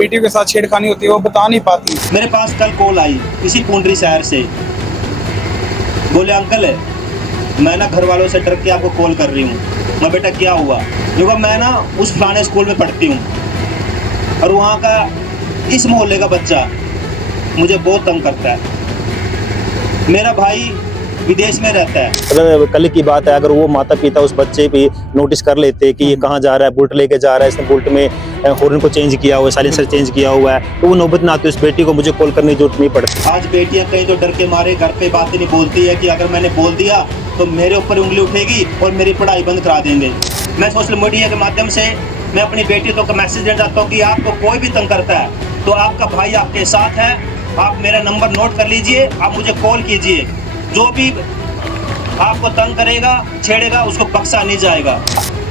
बेटियों के साथ छेड़खानी होती है वो बता नहीं पाती। मेरे पास कल कॉल आई किसी पुंडरी शहर से, बोले अंकल मैं ना घर वालों से डर के आपको कॉल कर रही हूँ। मैं बेटा क्या हुआ? देखो मैं ना उस फलाने स्कूल में पढ़ती हूँ और वहाँ का इस मोहल्ले का बच्चा मुझे बहुत तंग करता है। मेरा भाई विदेश में रहता है। अगर कल की बात है, अगर वो माता पिता उस बच्चे पे नोटिस कर लेते कि ये कहाँ जा रहा है, बुलेट लेके जा रहा है, इसने बुलेट में हॉर्न को चेंज किया हुआ है, साइलेंसर चेंज किया हुआ है, तो वो नौबत ना आती, उस बेटी को मुझे कॉल करने की जरूरत नहीं पड़ती। आज बेटियां कहीं तो डर के मारे घर पे बातें नहीं बोलती है कि अगर मैंने बोल दिया तो मेरे ऊपर उंगली उठेगी और मेरी पढ़ाई बंद करा देंगे। मैं सोशल मीडिया के माध्यम से मैं अपनी बेटी को मैसेज देना चाहता हूँ कि आपको कोई भी तंग करता है तो आपका भाई आपके साथ है। आप मेरा नंबर नोट कर लीजिए, आप मुझे कॉल कीजिए। जो भी आपको तंग करेगा छेड़ेगा उसको बख्शा नहीं जाएगा।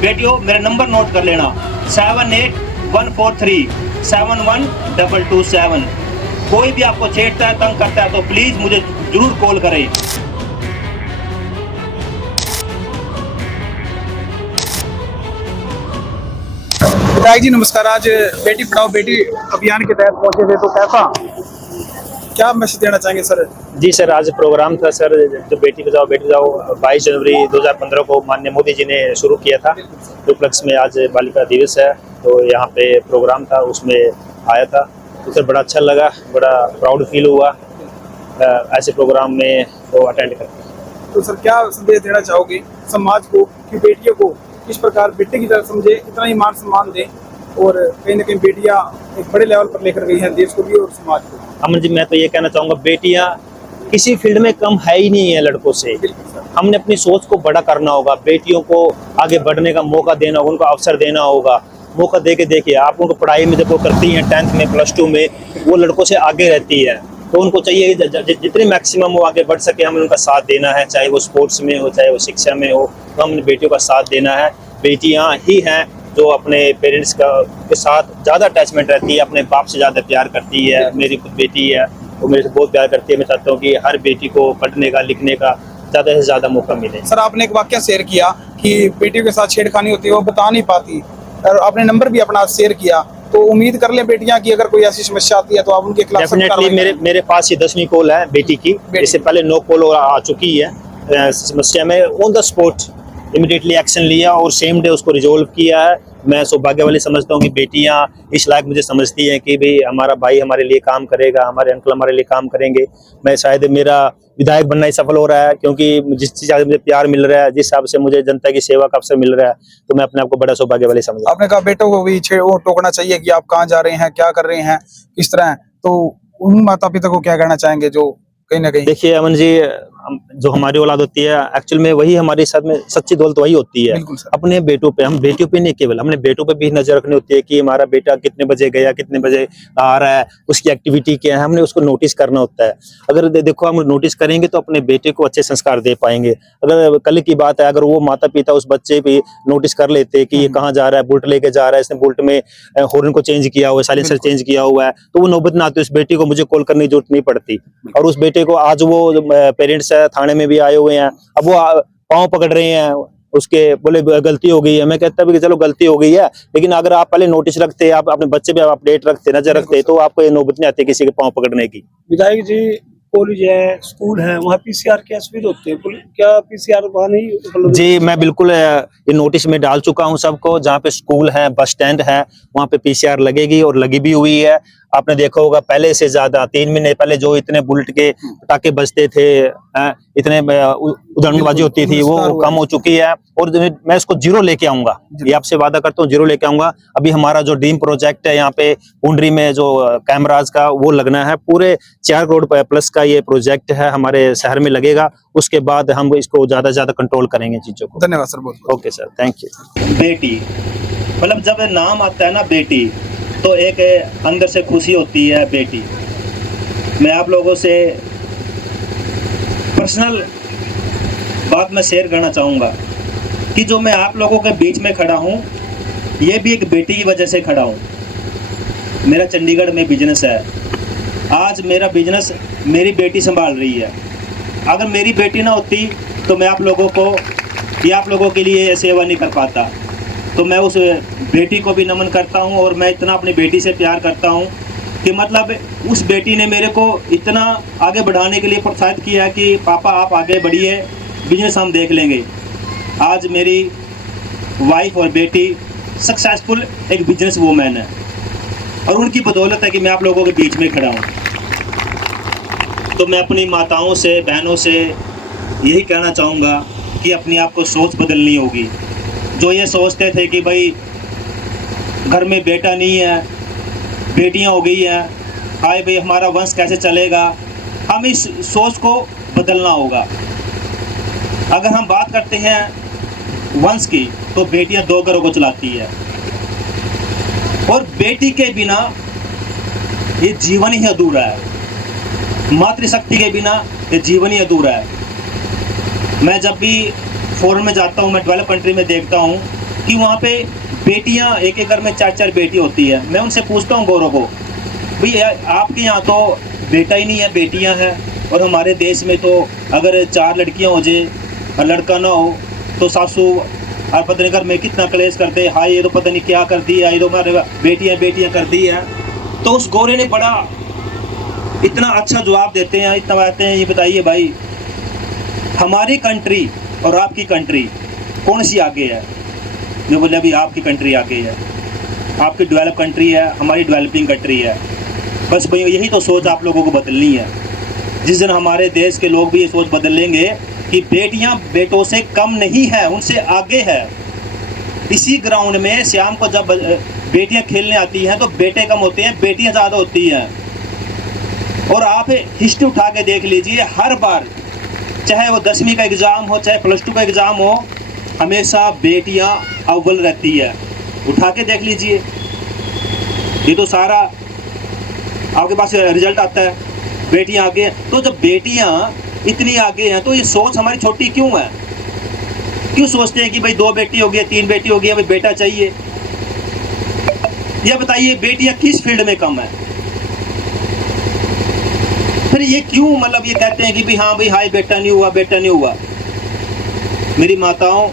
बेटियों मेरा नंबर नोट कर लेना 7814371227। कोई भी आपको छेड़ता है तंग करता है तो प्लीज मुझे जरूर कॉल करें। विधायक जी नमस्कार। आज बेटी पढ़ाओ बेटी अभियान के तहत पहुंचे थे, तो कैसा क्या मैसेज देना चाहेंगे सर? जी सर, आज प्रोग्राम था सर, जो बेटी बचाओ 22 जनवरी 2015 को माननीय मोदी जी ने शुरू किया था। उपलक्ष्य में आज बालिका दिवस है, तो यहाँ पे प्रोग्राम था, उसमें आया था। तो सर बड़ा अच्छा लगा, बड़ा प्राउड फील हुआ ऐसे प्रोग्राम में तो अटेंड करके। तो सर क्या संदेश देना चाहोगे समाज को कि बेटियों को किस प्रकार बेटे की तरह समझे, इतना ही मान सम्मान दें और कहीं ना कहीं बेटियां एक बड़े लेवल पर लेकर गई हैं देश को भी और समाज को? अमन जी, मैं तो ये कहना चाहूँगा, बेटियाँ किसी फील्ड में कम है ही नहीं है लड़कों से। हमने अपनी सोच को बड़ा करना होगा, बेटियों को आगे बढ़ने का मौका देना होगा, उनको अवसर देना होगा। मौका दे के देखिए, आप उनको पढ़ाई में जब वो करती हैं 10th में +2 में, वो लड़कों से आगे रहती है, तो उनको चाहिए जितने मैक्सिमम वो आगे बढ़ सके हमें उनका साथ देना है, चाहे वो स्पोर्ट्स में हो चाहे वो शिक्षा में हो, तो हमने बेटियों का साथ देना है। बेटियाँ ही हैं जो अपने पेरेंट्स के साथ ज़्यादा अटैचमेंट रहती है, अपने बाप से ज़्यादा प्यार करती है। मेरी खुद बेटी है, वो मेरे से बहुत प्यार करती है। मैं चाहता हूँ कि हर बेटी को पढ़ने का लिखने का ज़्यादा से ज़्यादा मौका मिले। सर आपने एक वाक्य शेयर किया कि बेटियों के साथ छेड़खानी होती है वो बता नहीं पाती, और आपने नंबर भी अपना शेयर किया, तो उम्मीद कर ले बेटियां कि अगर कोई ऐसी समस्या आती है तो आप उनके खिलाफ डेफिनेटली मेरे पास ये 10वीं कॉल है बेटी की। इससे पहले 9 कॉल आ चुकी है समस्या में। On the spot immediately action लिया और सेम डे उसको रिजोल्व किया है। मैं सौभाग्यवाली समझता हूँ कि बेटियां इस लायक मुझे समझती हैं कि भाई हमारा भाई हमारे लिए काम करेगा, हमारे अंकल हमारे लिए काम करेंगे। मैं शायद मेरा विधायक बनना ही सफल हो रहा है, क्योंकि जिस चीज़ से मुझे प्यार मिल रहा है, जिस हिसाब से मुझे जनता की सेवा का अवसर मिल रहा है, तो मैं अपने आप को बड़ा सौभाग्यवाली समझता हूँ। आपने कहा बेटों को भी वो टोकना चाहिए कि आप कहाँ जा रहे हैं, क्या कर रहे हैं, किस तरह है, तो उन माता पिता को क्या कहना चाहेंगे जो कहीं ना कहीं? देखिए अमन जी, जो हमारी औलाद होती है एक्चुअल में वही हमारे साथ में सच्ची दौलत वही होती है। अपने बेटों पे, हम बेटियों पे नहीं केवल, हमने बेटों पे भी नजर रखनी होती है कि हमारा बेटा कितने बजे गया, कितने बजे आ रहा है, उसकी एक्टिविटी क्या है, हमने उसको नोटिस करना होता है। अगर देखो हम नोटिस करेंगे तो अपने बेटे को अच्छे संस्कार दे पाएंगे। अगर कल की बात है, अगर वो माता पिता उस बच्चे पे नोटिस कर लेते कि ये कहाँ जा रहा है, बुलेट लेके जा रहा है, इसने बुलेट में हॉर्न को चेंज किया हुआ है, साइलेंसर चेंज किया हुआ है, तो वो नौबत ना आती, उस बेटी को मुझे कॉल करने की जरूरत नहीं पड़ती। और उस बेटे को आज वो पेरेंट्स थाने में भी आए हुए हैं, अब वो पाँव पकड़ रहे हैं उसके, बोले गलती हो गई है। मैं कहता भी कि चलो गलती हो गई है, लेकिन अगर आप पहले नोटिस रखते, आप अपने बच्चे पे अपडेट रखते, नजर रखते, तो आपको ये नौबत नहीं आती किसी के पाँव पकड़ने की। विधायक जी, कॉलेज है, स्कूल है, वहाँ पीसीआर के सुविधा होते हैं, क्या पीसीआर वहाँ नहीं? जी मैं बिल्कुल ये नोटिस में डाल चुका हूँ सबको, जहाँ पे स्कूल है, बस स्टैंड है, वहाँ पे पीसीआर लगेगी और लगी भी हुई है। आपने देखा होगा पहले से ज्यादा 3 महीने पहले जो इतने बुलेट के पटाखे बजते थे, इतने उधड़बाजी होती थी, वो कम हो चुकी है। और मैं इसको 0 लेके आऊंगा, ये आपसे वादा करता हूँ, 0 लेके आऊंगा। अभी हमारा जो ड्रीम प्रोजेक्ट है यहाँ पे पुंडरी में जो कैमराज का वो लगना है, पूरे 4 करोड़ प्लस का ये प्रोजेक्ट है, हमारे शहर में लगेगा। उसके बाद हम इसको ज्यादा से ज्यादा कंट्रोल करेंगे चीजों को। धन्यवाद सर, बहुत। Okay sir, thank you. बेटी मतलब जब नाम आता है ना बेटी, तो एक अंदर से खुशी होती है बेटी। मैं आप लोगों से पर्सनल बात मैं शेयर करना चाहूँगा कि जो मैं आप लोगों के बीच में खड़ा हूँ, ये भी एक बेटी की वजह से खड़ा हूँ। मेरा चंडीगढ़ में बिजनेस है, आज मेरा बिजनेस मेरी बेटी संभाल रही है। अगर मेरी बेटी ना होती तो मैं आप लोगों के लिए ये सेवा नहीं कर पाता। तो मैं उस बेटी को भी नमन करता हूँ और मैं इतना अपनी बेटी से प्यार करता हूँ कि मतलब उस बेटी ने मेरे को इतना आगे बढ़ाने के लिए प्रोत्साहित किया कि पापा आप आगे बढ़िए, बिजनेस हम देख लेंगे। आज मेरी वाइफ और बेटी सक्सेसफुल एक बिजनेस वूमेन है और उनकी बदौलत है कि मैं आप लोगों के बीच में खड़ा हूँ। तो मैं अपनी माताओं से, बहनों से यही कहना चाहूँगा कि अपने आप को सोच बदलनी होगी। जो ये सोचते थे कि भाई घर में बेटा नहीं है, बेटियां हो गई हैं, हाय भाई हमारा वंश कैसे चलेगा, हम इस सोच को बदलना होगा। अगर हम बात करते हैं वंश की तो बेटियां 2 घरों को चलाती है और बेटी के बिना ये जीवन ही अधूरा है। मातृशक्ति के बिना ये जीवन ही अधूरा है। मैं जब भी फॉरेन में जाता हूँ, मैं डेवलप कंट्री में देखता हूँ कि वहाँ पे बेटियाँ एक घर में 4-4 बेटी होती है। मैं उनसे पूछता हूँ गौरव को, भाई आपके यहाँ तो बेटा ही नहीं है, बेटियाँ हैं, और हमारे देश में तो अगर 4 लड़कियाँ हो जाए और लड़का ना हो तो सासू और पता नहीं घर में कितना क्लेश करते, हाँ ये तो पता नहीं क्या कर दिया, ये तो हमारे बेटियाँ कर दी है। तो उस गोरे ने बड़ा इतना अच्छा जवाब देते हैं, इतना कहते हैं, ये बताइए भाई हमारी कंट्री और आपकी कंट्री कौन सी आगे है? मैं बोले अभी आपकी कंट्री आगे है, आपकी डेवलप कंट्री है, हमारी डेवलपिंग कंट्री है। बस भाई यही तो सोच आप लोगों को बदलनी है। जिस दिन हमारे देश के लोग भी ये सोच बदल लेंगे कि बेटियां बेटों से कम नहीं है, उनसे आगे है। इसी ग्राउंड में शाम को जब बेटियां खेलने आती हैं तो बेटे कम होते हैं, बेटियां ज़्यादा होती हैं। और आप हिस्ट्री उठा के देख लीजिए, हर बार चाहे वो 10वीं का एग्ज़ाम हो, चाहे +2 का एग्ज़ाम हो, हमेशा बेटियां अव्वल रहती है। उठा के देख लीजिए, ये तो सारा आपके पास रिजल्ट आता है, बेटियां आगे हैं। तो जब बेटियां इतनी आगे हैं तो ये सोच हमारी छोटी क्यों है? क्यों सोचते हैं कि भाई 2 बेटी हो गई, 3 बेटी हो गई, भाई बेटा चाहिए? ये बताइए बेटियां किस फील्ड में कम है? फिर ये क्यों मतलब ये कहते हैं कि भाई हाँ भाई हाय बेटा नहीं हुआ, बेटा नहीं हुआ। मेरी माताओं,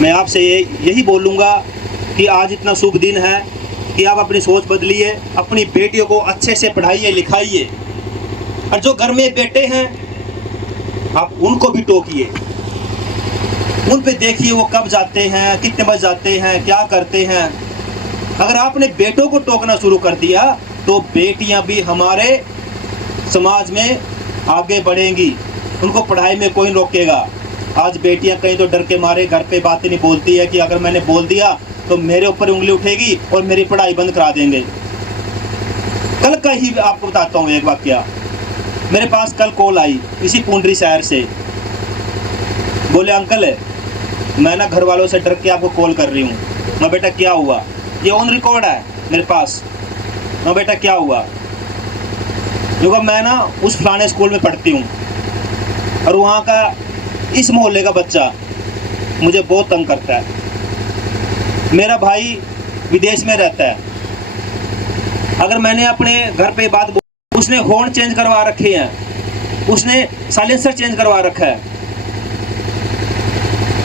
मैं आपसे यही बोलूँगा कि आज इतना शुभ दिन है कि आप अपनी सोच बदलिए, अपनी बेटियों को अच्छे से पढ़ाइए लिखाइए, और जो घर में बेटे हैं आप उनको भी टोकिए, उन पे देखिए वो कब जाते हैं, कितने बजे जाते हैं, क्या करते हैं। अगर आपने बेटों को टोकना शुरू कर दिया तो बेटियां भी हमारे समाज में आगे बढ़ेंगी, उनको पढ़ाई में कोई रोकेगा। आज बेटियां कहीं तो डर के मारे घर पे बातें नहीं बोलती है कि अगर मैंने बोल दिया तो मेरे ऊपर उंगली उठेगी और मेरी पढ़ाई बंद करा देंगे। कल का ही आपको बताता हूँ एक वाकया। मेरे पास कल कॉल आई इसी पुंडरी शहर से, बोले अंकल मैं ना घर वालों से डर के आपको कॉल कर रही हूँ। मैं बेटा क्या हुआ? ये ऑन रिकॉर्ड है मेरे पास। मैं बेटा क्या हुआ? क्योंकि मैं ना उस फलाने स्कूल में पढ़ती हूँ और वहाँ का इस मोहल्ले का बच्चा मुझे बहुत तंग करता है। मेरा भाई विदेश में रहता है, अगर मैंने अपने घर पे बात, उसने हॉर्न चेंज करवा रखे हैं, उसने साइलेंसर चेंज करवा रखा है।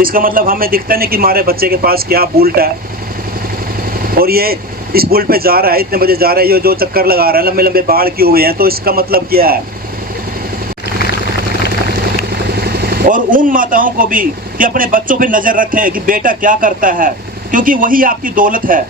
इसका मतलब हमें दिखता नहीं कि हमारे बच्चे के पास क्या बुलेट है और ये इस बुलेट पे जा रहा है, इतने बजे जा रहा है, ये जो चक्कर लगा रहा है, लंबे लंबे बाल किए हुए हैं, तो इसका मतलब क्या है? और उन माताओं को भी कि अपने बच्चों पे नजर रखें कि बेटा क्या करता है, क्योंकि वही आपकी दौलत है।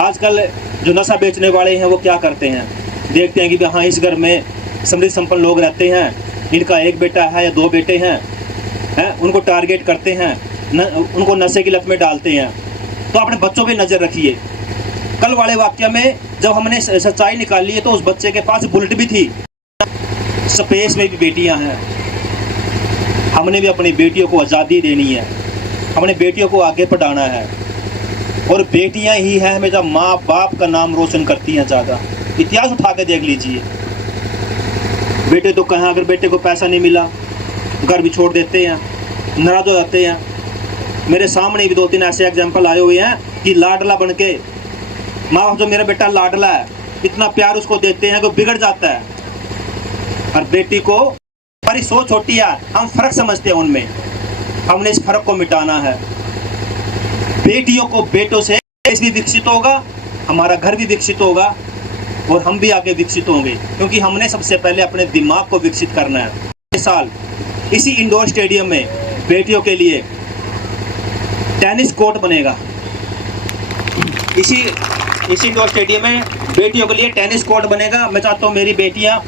आजकल जो नशा बेचने वाले हैं वो क्या करते हैं, देखते हैं कि हाँ इस घर में समृद्ध संपन्न लोग रहते हैं, इनका 1 बेटा है या 2 बेटे हैं, उनको टारगेट करते हैं, उनको नशे की लत में डालते हैं। तो अपने बच्चों पे नज़र रखिए। कल वाले वाक्य में जब हमने सच्चाई निकाली है तो उस बच्चे के पास बुलेट भी थी, स्पेस में भी बेटियां हैं। हमने भी अपनी बेटियों को आज़ादी देनी है, अपने बेटियों को आगे बढ़ाना है, और बेटियां ही हैं हमेशा माँ बाप का नाम रोशन करती हैं ज़्यादा। इतिहास उठा के देख लीजिए, बेटे तो कहाँ, अगर बेटे को पैसा नहीं मिला घर भी छोड़ देते हैं, नाराज हो जाते हैं। मेरे सामने भी 2-3 ऐसे एग्जाम्पल आए हुए हैं कि लाडला बन के माँ बाप जो मेरा बेटा लाडला है, इतना प्यार उसको देते हैं कि बिगड़ जाता है। और बेटी को हमारी सोच छोटी है, हम फ़र्क समझते हैं उनमें। हमने इस फर्क को मिटाना है। बेटियों को बेटों से देश भी विकसित होगा, हमारा घर भी विकसित होगा और हम भी आगे विकसित होंगे, क्योंकि हमने सबसे पहले अपने दिमाग को विकसित करना है। इस साल इसी इंडोर स्टेडियम में बेटियों के लिए टेनिस कोर्ट बनेगा। इसी इंडोर स्टेडियम में बेटियों के लिए टेनिस कोर्ट बनेगा। मैं चाहता हूँ मेरी बेटियाँ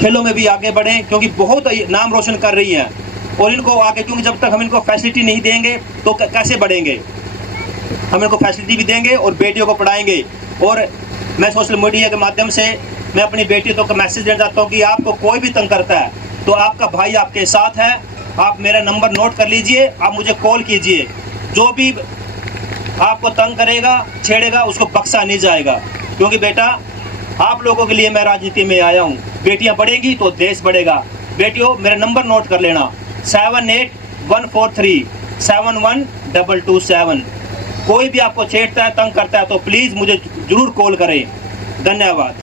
खेलों में भी आगे बढ़ें, क्योंकि बहुत नाम रोशन कर रही हैं और इनको आगे, क्योंकि जब तक हम इनको फैसिलिटी नहीं देंगे तो कैसे बढ़ेंगे। हम इनको फैसिलिटी भी देंगे और बेटियों को पढ़ाएंगे। और मैं सोशल मीडिया के माध्यम से मैं अपनी बेटियों को मैसेज देना चाहता हूँ कि आपको कोई भी तंग करता है तो आपका भाई आपके साथ है। आप मेरा नंबर नोट कर लीजिए, आप मुझे कॉल कीजिए। जो भी आपको तंग करेगा, छेड़ेगा, उसको बख्शा नहीं जाएगा, क्योंकि बेटा आप लोगों के लिए मैं राजनीति में आया हूँ। बेटियाँ बढ़ेंगी तो देश बढ़ेगा। बेटियों मेरा नंबर नोट कर लेना 7814371227। कोई भी आपको छेड़ता है, तंग करता है तो प्लीज़ मुझे ज़रूर कॉल करें। धन्यवाद।